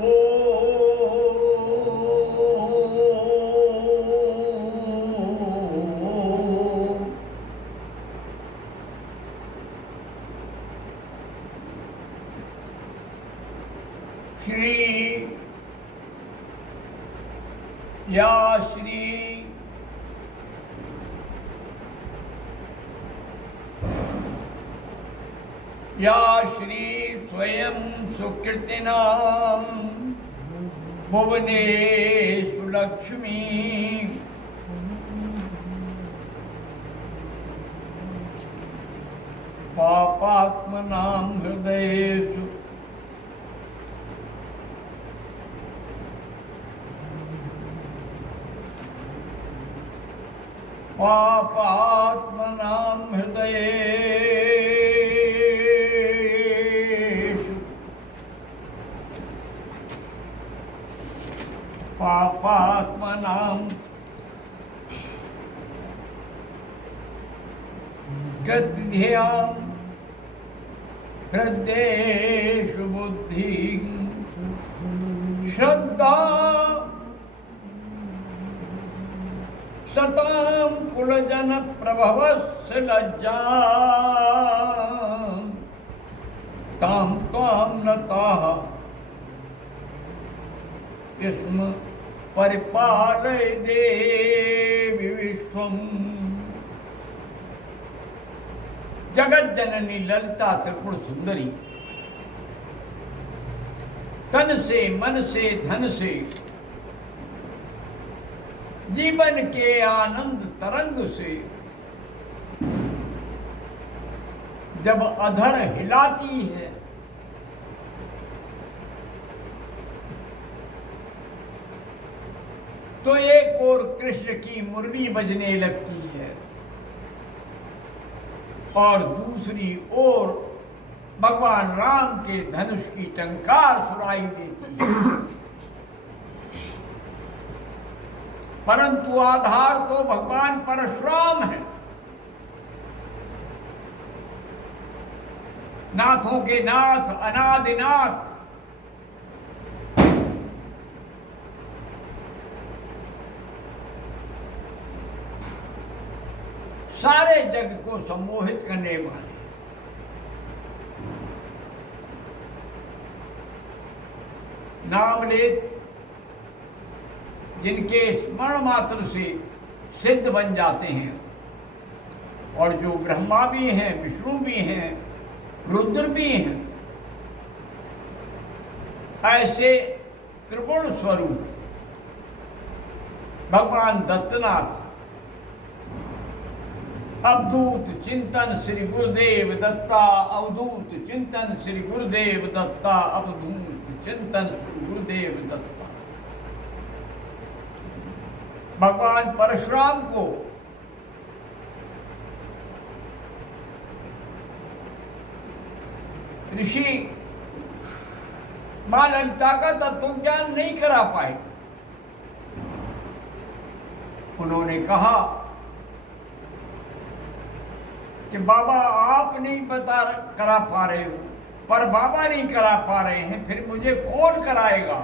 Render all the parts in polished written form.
ओ श्री या श्री या श्री स्वयं सुकृतिनां भुवनेषु लक्ष्मी पापात्मनां हृदयेषु पापात्मनां हृदयेषु पापात्मनां गद्यां हृदयेषु बुद्धिः श्रद्धा सतां कुलजन प्रभवस्य लज्जा तां त्वां नताः स्म परिपालय देवी विश्वम्। जगत जननी ललिता त्रिपुर सुंदरी तन से मन से धन से जीवन के आनंद तरंग से जब अधर हिलाती है तो एक और कृष्ण की मुरली बजने लगती है और दूसरी ओर भगवान राम के धनुष की टंकार सुनाई देती है। परंतु आधार तो भगवान परशुराम है, नाथों के नाथ अनादिनाथ। सारे जग को सम्मोहित करने वाले नाम ले जिनके स्मरण मात्र से सिद्ध बन जाते हैं और जो ब्रह्मा भी हैं, विष्णु भी हैं, रुद्र भी हैं, ऐसे त्रिगुण स्वरूप भगवान दत्तनाथ अवधूत चिंतन श्री गुरुदेव दत्ता, अवधूत चिंतन श्री गुरुदेव दत्ता, अवधूत चिंतन श्री गुरुदेव दत्ता। भगवान परशुराम को ऋषि मां ललिता का तत्व ज्ञान नहीं करा पाए। उन्होंने कहा कि बाबा आप नहीं करा पा रहे हो, पर बाबा नहीं करा पा रहे हैं, फिर मुझे कौन कराएगा।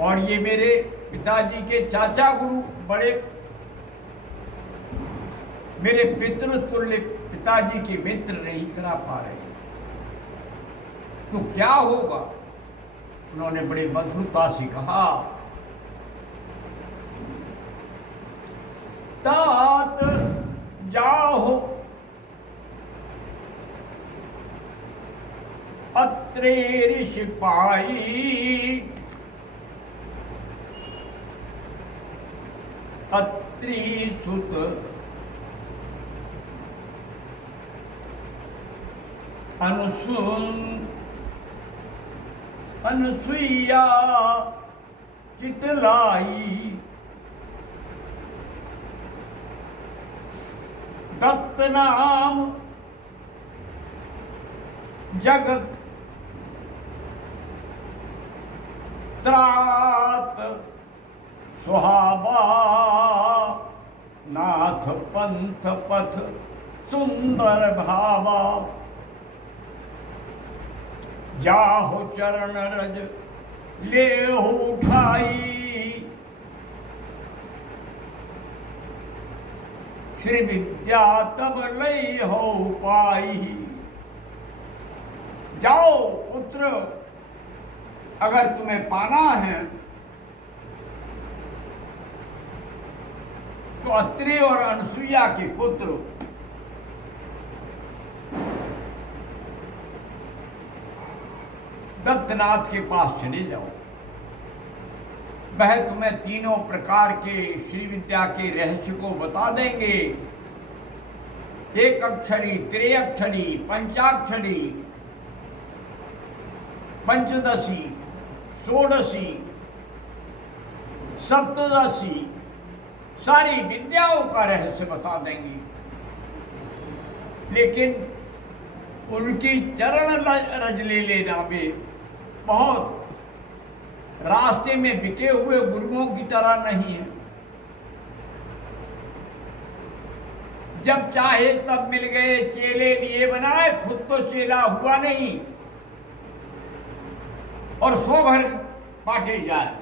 और ये मेरे पिताजी के चाचा गुरु बड़े मेरे पितृतुल्य पिताजी के मित्र नहीं करा पा रहे, तो क्या होगा। उन्होंने बड़े मधुरता से कहा, तात जाहो अत्रे ऋषि पाई, अत्रि सुत अनुसुईया चितलाई, दत्त नाम जगत त्रात सुहावा, नाथ पंथ पथ सुंदर भावा। जाहो चरण रज ले हो उठाई, श्री विद्या तब लई हो पाई। जाओ पुत्र, अगर तुम्हें पाना है तो अत्रि और अनसुईया के पुत्र दत्तनाथ के पास चले जाओ। वह तुम्हें तीनों प्रकार के श्री विद्या के रहस्य को बता देंगे। एक अक्षरी, त्रिअक्षरी, पंचाक्षरी, पंचदशी, षोडशी, सप्तदशी, सारी विद्याओं का रहस्य बता देंगे। लेकिन उनकी चरण रज ले लेना में बहुत रास्ते में बिके हुए गुरुओं की तरह नहीं है। जब चाहे तब मिल गए, चेले लिए बनाए, खुद तो चेला हुआ नहीं और 100 भर बांटे जाए।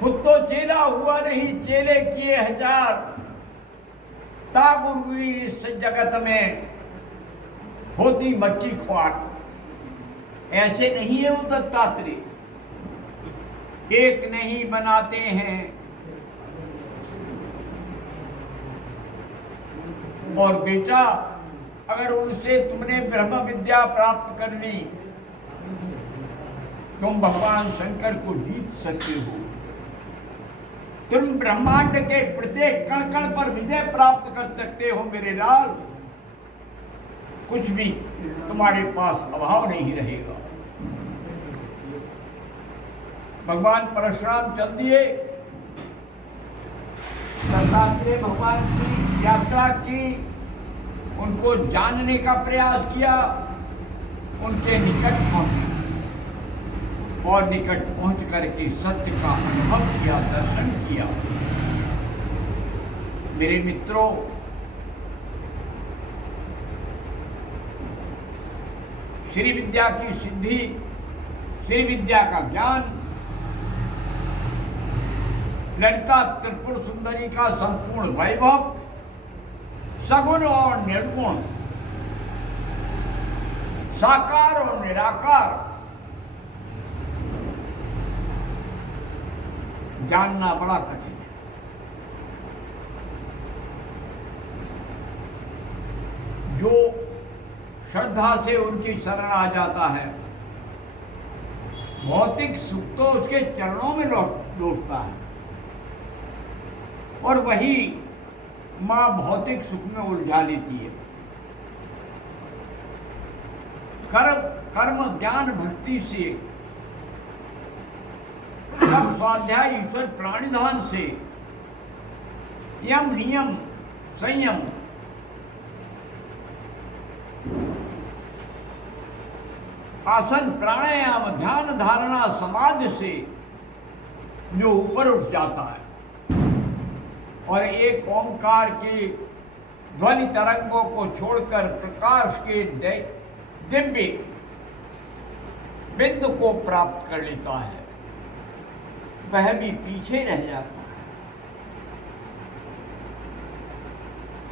खुद तो चेला हुआ नहीं, चेले किए 1000। तागुर हुई इस जगत में होती मट्टी ख्वार। ऐसे नहीं है वो दत्तात्रेय, एक नहीं बनाते हैं। और बेटा, अगर उनसे तुमने ब्रह्म विद्या प्राप्त कर ली, तुम भगवान शंकर को जीत सकते हो। तुम ब्रह्मांड के प्रत्येक कण कण पर विजय प्राप्त कर सकते हो मेरे लाल। कुछ भी तुम्हारे पास अभाव नहीं रहेगा। भगवान परशुराम चल दिए। दत्तात्रेय भगवान की यात्रा की, उनको जानने का प्रयास किया, उनके निकट पहुंचे और निकट पहुंच करके सत्य का अनुभव किया, दर्शन किया। मेरे मित्रों, श्री विद्या की सिद्धि, श्री विद्या का ज्ञान, ललिता त्रिपुर सुंदरी का संपूर्ण वैभव, सगुण और निर्गुण, साकार और निराकार जानना बड़ा कठिन है। जो श्रद्धा से उनकी शरण आ जाता है, भौतिक सुख तो उसके चरणों में लौटता है और वही मां भौतिक सुख में उलझा लेती है। कर्म ज्ञान भक्ति से, सब स्वाध्याय ईश्वर प्राणिधान से, यम नियम संयम, आसन प्राणायाम ध्यान धारणा समाधि से जो ऊपर उठ जाता है और एक ओंकार के ध्वनि तरंगों को छोड़कर प्रकाश के दिव्य बिंदु को प्राप्त कर लेता है, वह भी पीछे रह जाता है।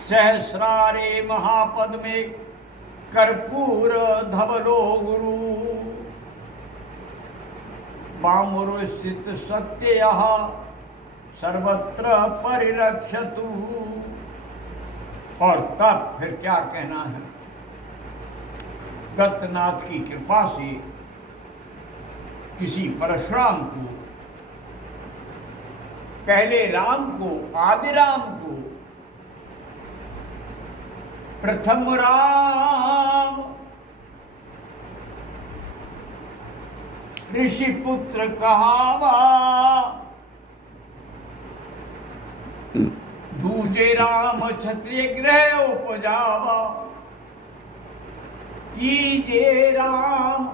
सहस्रारे महापद में कर्पूर धवलो गुरु, बामुरु स्थित सत्य सर्वत्र परिरक्षतु। और तब फिर क्या कहना है, दत्तनाथ की कृपा से किसी परशुराम को, पहले राम को, आदि राम को, प्रथम राम ऋषि पुत्र कहावा, दूजे राम क्षत्रिय गृह उपजावा, तीजे राम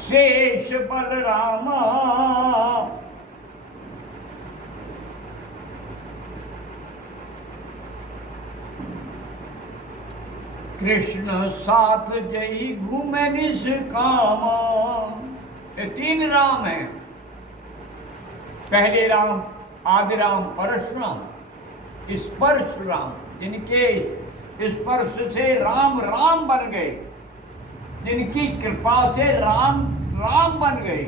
शेष बलरामा। कृष्ण साथ जई घूमे निष्कामा। ये 3 राम हैं। पहले राम आदि राम परशुराम, स्पर्श राम, जिनके स्पर्श से राम राम बन गए, जिनकी कृपा से राम राम बन गए,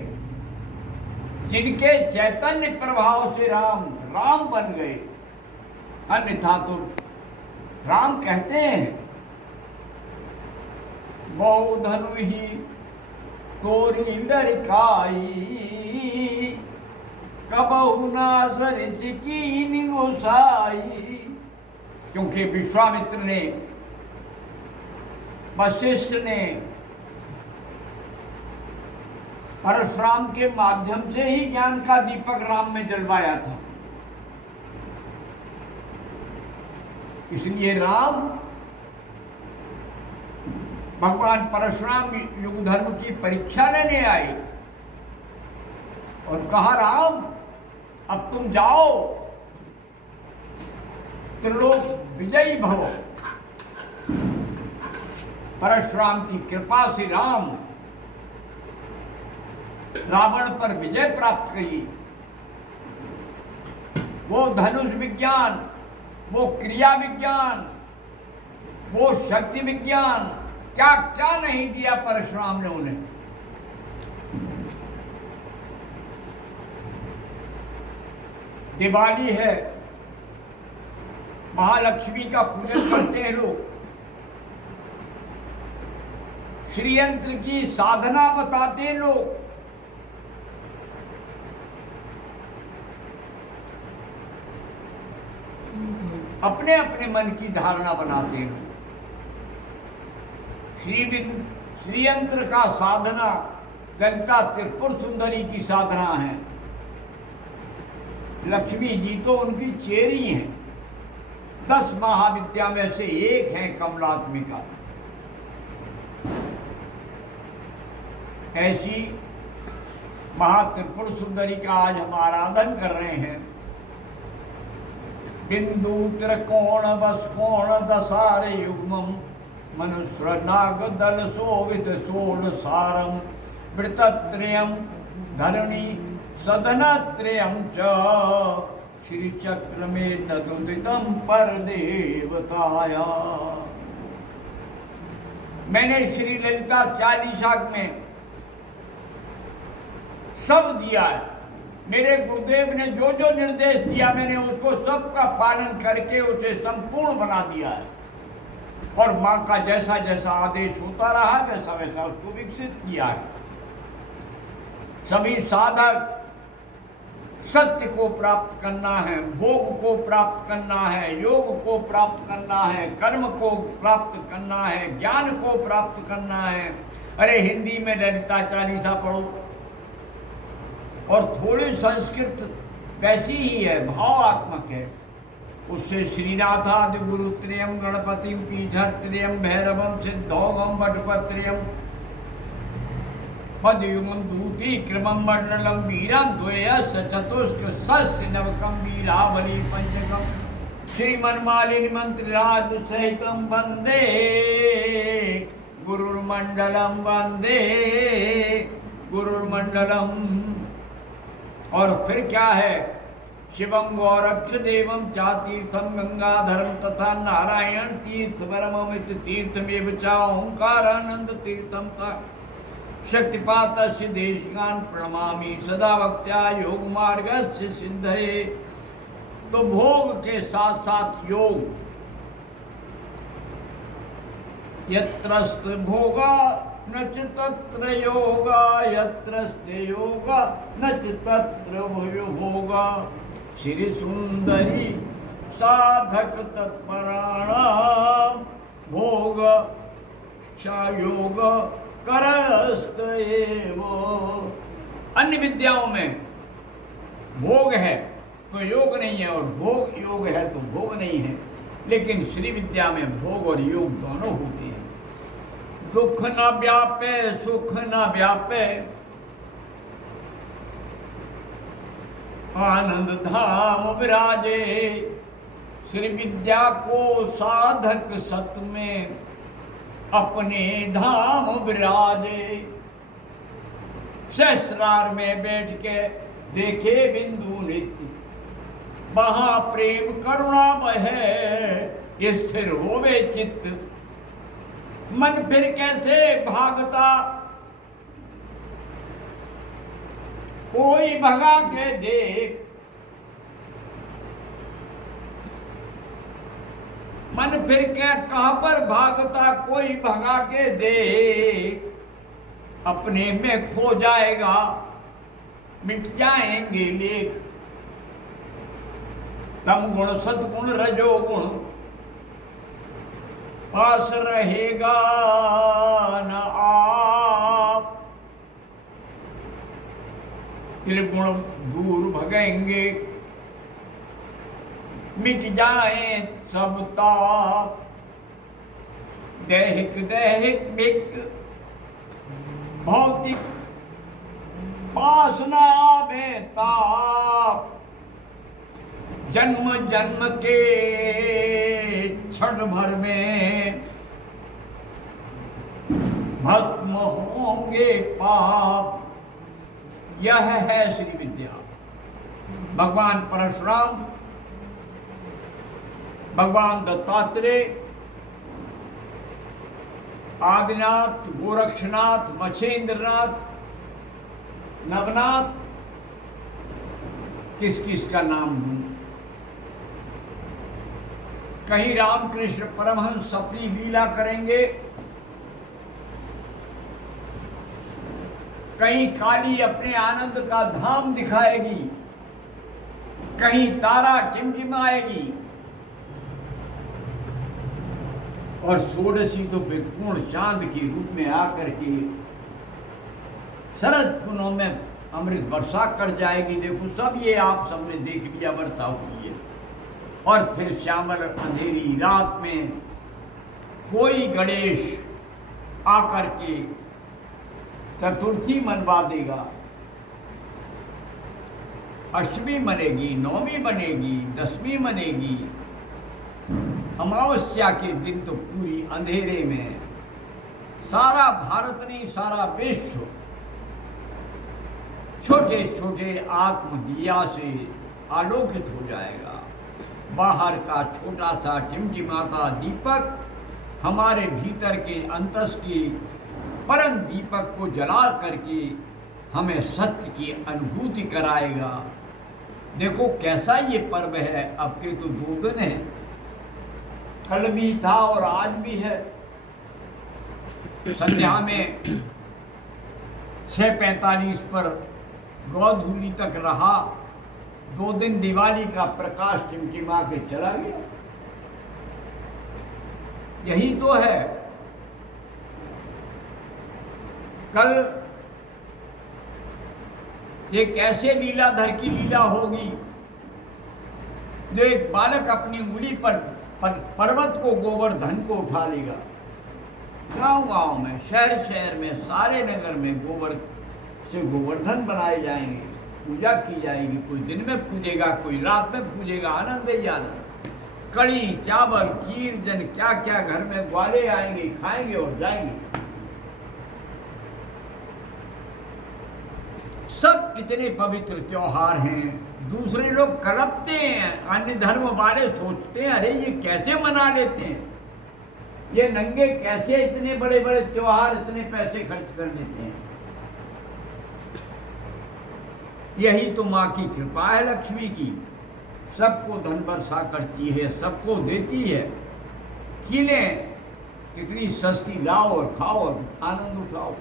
जिनके चैतन्य प्रभाव से राम राम बन गए। अन्यथा तो राम कहते हैं बहु धनु ही तोरी लड़काई, कबहु ना सरिस की गोसाई। क्योंकि विश्वामित्र ने, वशिष्ठ ने परशुराम के माध्यम से ही ज्ञान का दीपक राम में जलवाया था। इसलिए राम भगवान परशुराम युग धर्म की परीक्षा लेने आए और कहा, राम अब तुम जाओ, त्रिलोक विजयी भव। परशुराम की कृपा से राम रावण पर विजय प्राप्त करी। वो धनुष विज्ञान, वो क्रिया विज्ञान, वो शक्ति विज्ञान, क्या क्या नहीं दिया परशुराम ने उन्हें। दिवाली है, महालक्ष्मी का पूजन करते हैं लोग, श्रीयंत्र की साधना बताते हैं लोग। अपने अपने मन की धारणा बनाते हैं। श्रीयंत्र का साधना ललिता त्रिपुर सुंदरी की साधना है। लक्ष्मी जी तो उनकी चेरी हैं। 10 महाविद्या में से एक है कमलात्मिका। ऐसी महात्रिपुर सुंदरी का आज हम आराधन कर रहे हैं। बिंदु त्रिकोण बस कोण दसार युग्मम, मनुष्य नाग दल शोभित सोढ़ सारम, वृतत्रयम धरणी सदनत्रयम च, श्री चक्र में तदुदितम पर देवताया। मैंने श्री ललिता चालीसा में सब दिया है। मेरे गुरुदेव ने जो जो निर्देश दिया, मैंने उसको सबका पालन करके उसे संपूर्ण बना दिया है। और माँ का जैसा जैसा आदेश होता रहा, वैसा वैसा उसको विकसित किया है। सभी साधक सत्य को प्राप्त करना है, भोग को प्राप्त करना है, योग को प्राप्त करना है, कर्म को प्राप्त करना है, ज्ञान को प्राप्त करना है। अरे हिंदी में ललिता चालीसा पढ़ो, और थोड़ी संस्कृत वैसी ही है, भावात्मक है। उससे श्रीनाथादि गुरुत्रयम गणपतिम पीठत्रयम भैरवम सिद्धौगम वटपत्रयम पदयुगम दूती क्रमम मंडलम वीरम द्वयस चतुष्क सस्य नवकम वीरावली पंचकम श्रीमन्मालिनी मंत्रराज सहितम वंदे गुरुर्मंडलम वंदे गुरुर्मंडलम। और फिर क्या है, शिवम गौरक्ष देवम चा तीर्थम गंगाधरम तथा नारायण तीर्थ परममित तीर्थमेव चा ओंकारानंद तीर्थम का शक्तिपात देशिकान प्रणमामि सदा भक्त्या योग मार्ग से सिद्धये। तो भोग के साथ साथ योग, यत्रस्त भोगा न च तत्र योगा, यत्रस्ते योगा न च तत्र भोगा। श्री सुंदरी साधक तत्पराणाम भोग योग करस्त एव। अन्य विद्याओं में भोग है तो योग नहीं है, और भोग योग है तो भोग नहीं है। लेकिन श्री विद्या में भोग और योग दोनों होते हैं। दुख न व्यापे सुख न व्यापे, आनंद धाम विराजे। श्री विद्या को साधक सत में अपने धाम विराजे। सहस्रार में बैठ के देखे बिंदु नित्य, वहां प्रेम करुणा बहे स्थिर होवे चित्त। मन फिर कैसे भागता कोई भगा के देख। मन फिर के कहां पर भागता कोई भगा के देख। अपने में खो जाएगा मिट जाएंगे लेख। तम गुण सद्गुण रजोगुण पास रहेगा न आप। त्रिगुण दूर भगेंगे मिट जाए सब ताप। दैहिक दैहिक बिक भौतिक वासना में ताप। जन्म जन्म के क्षण भर में भस्म होंगे पाप। यह है श्री विद्या। भगवान परशुराम, भगवान दत्तात्रेय, आदिनाथ, गोरक्षनाथ, मछेंद्रनाथ, नवनाथ, किस किस का नाम दूं। कहीं रामकृष्ण परमहंस अपनी लीला करेंगे, कहीं काली अपने आनंद का धाम दिखाएगी, कहीं तारा टिमटिमाएगी और षोडशी तो पूर्ण चांद के रूप में आकर के शरद पुनों में अमृत वर्षा कर जाएगी। देखो सब ये आप सबने देख लिया, वर्षा हुई है। और फिर श्यामल अंधेरी रात में कोई गणेश आकर के चतुर्थी मनवा देगा। अष्टमी मनेगी, नौमी बनेगी, दसवीं मनेगी। अमावस्या के दिन तो पूरी अंधेरे में सारा भारत नहीं, सारा विश्व छोटे छोटे आत्म दिया से आलोकित हो जाएगा। बाहर का छोटा सा टिमटिमाता दीपक हमारे भीतर के अंतस के परम दीपक को जला करके हमें सत्य की अनुभूति कराएगा। देखो कैसा ये पर्व है। अब के तो 2 दिन है, कल भी था और आज भी है। संध्या में 6:45 पर गोधूली तक रहा। 2 दिन दिवाली का प्रकाश टिमटिमा के चला गया। यही तो है। कल ये कैसे लीलाधर की लीला होगी जो एक बालक अपनी उंगली पर पर्वत को, गोवर्धन को उठा लेगा। गांव गांव में, शहर शहर में, सारे नगर में गोबर से गोवर्धन बनाए जाएंगे, पूजा की जाएगी। कोई दिन में पूजेगा, कोई रात में पूजेगा। आनंद ही आनंद। कड़ी चावल खीर जन क्या क्या घर में ग्वाले आएंगे, खाएंगे और जाएंगे। सब कितने पवित्र त्योहार हैं। दूसरे लोग कलपते हैं, अन्य धर्म वाले सोचते हैं अरे ये कैसे मना लेते हैं, ये नंगे कैसे इतने बड़े बड़े त्योहार इतने पैसे खर्च कर देते हैं। यही तो माँ की कृपा है, लक्ष्मी की। सबको धन वर्षा करती है, सबको देती है। खिलें कितनी सस्ती, लाओ और खाओ और आनंद उठाओ।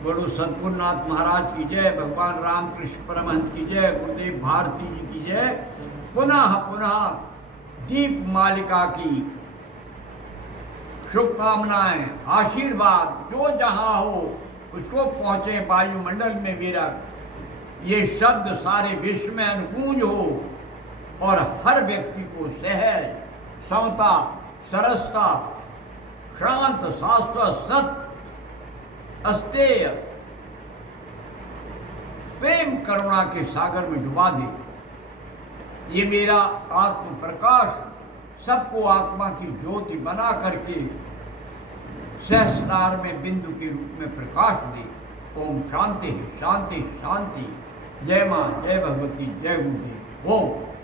बोलो सद्गुरुनाथ महाराज की जय, भगवान रामकृष्ण परमहंस की जय, गुरुदेव भारती जी की जय। पुनः पुनः दीप मालिका की शुभकामनाएं, आशीर्वाद जो जहां हो उसको पहुंचे। वायुमंडल में मेरा ये शब्द सारे विश्व में अनुगूंज हो और हर व्यक्ति को सहज, समता, सरसता, शांत, शाश्वत, सत्य, अस्तेय, प्रेम करुणा के सागर में डुबा दे। ये मेरा आत्म प्रकाश सबको आत्मा की ज्योति बना करके सहस्रार में बिंदु के रूप में प्रकाश दे। ओम शांति शांति शांति। जय माँ, जय भगवती, जय गुरुदेव। ओम।